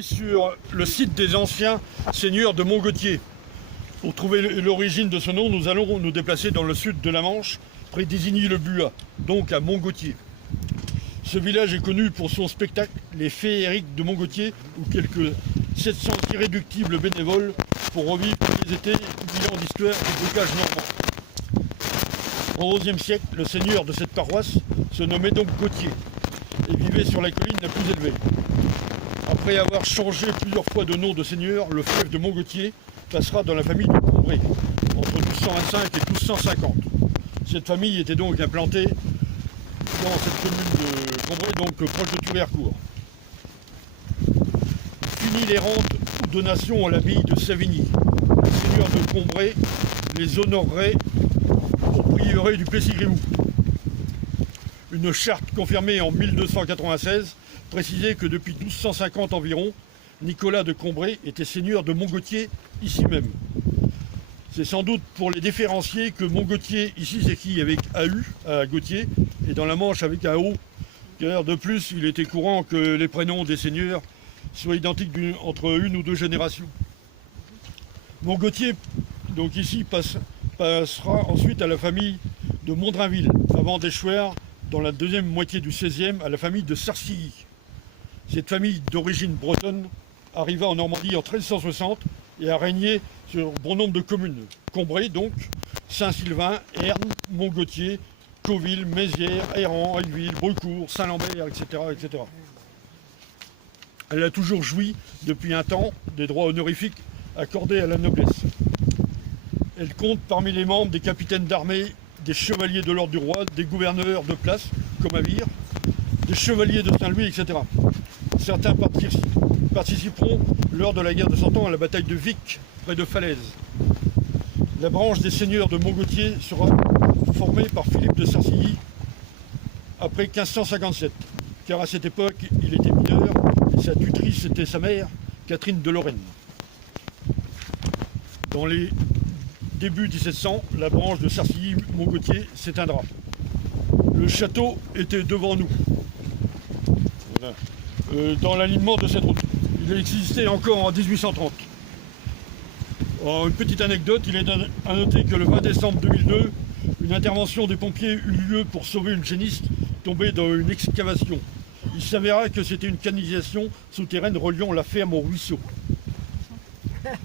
Sur le site des anciens seigneurs de Montgautier. Pour trouver l'origine de ce nom, nous allons nous déplacer dans le sud de la Manche, près d'Isigny-le-Buat, donc à Montgautier. Ce village est connu pour son spectacle Les Féeriques de Montgautier, où quelques 700 irréductibles bénévoles pour revivre les étés 1000 ans d'histoire du bocage normand. Au XIe siècle, le seigneur de cette paroisse se nommait donc Gautier et vivait sur la colline la plus élevée. Après avoir changé plusieurs fois de nom de seigneur, le fief de Montgautier passera dans la famille de Combray, entre 1225 et 1250. Cette famille était donc implantée dans cette commune de Combray, donc proche de Thury-Harcourt. Fini les rentes ou donations à l'abbaye de Savigny. Le seigneur de Combray les honorerait au prieuré du Plessis-Grimoux. Une charte confirmée en 1296 précisait que depuis 1250 environ, Nicolas de Combray était seigneur de Montgautier, ici même. C'est sans doute pour les différencier que Montgautier, ici s'écrit avec AU, à Gautier, et dans la Manche avec un O. Car de plus, il était courant que les prénoms des seigneurs soient identiques entre une ou deux générations. Montgautier, donc ici, passera ensuite à la famille de Mondrinville, avant d'échouer dans la deuxième moitié du XVIe à la famille de Sarcilly. Cette famille d'origine bretonne arriva en Normandie en 1360 et a régné sur bon nombre de communes. Combray donc, Saint-Sylvain, Herne, Montgautier, Cauville, Mézières, Ayran, Aigueville, Breucourt, Saint-Lambert, etc., etc. Elle a toujours joui, depuis un temps, des droits honorifiques accordés à la noblesse. Elle compte parmi les membres des capitaines d'armée, des chevaliers de l'ordre du roi, des gouverneurs de place, comme à Vire, des chevaliers de Saint-Louis, etc. Certains participeront lors de la guerre de Cent Ans à la bataille de Vic, près de Falaise. La branche des seigneurs de Montgautier sera formée par Philippe de Sarcilly après 1557, car à cette époque, il était mineur et sa tutrice était sa mère, Catherine de Lorraine. Dans les débuts 1700, la branche de Sarcilly-Montgautier s'éteindra. Le château était devant nous. Voilà. Dans l'alignement de cette route. Il existait encore en 1830. Une petite anecdote, il est à noter que le 20 décembre 2002, une intervention des pompiers eut lieu pour sauver une génisse tombée dans une excavation. Il s'avéra que c'était une canalisation souterraine reliant la ferme au ruisseau. Voilà.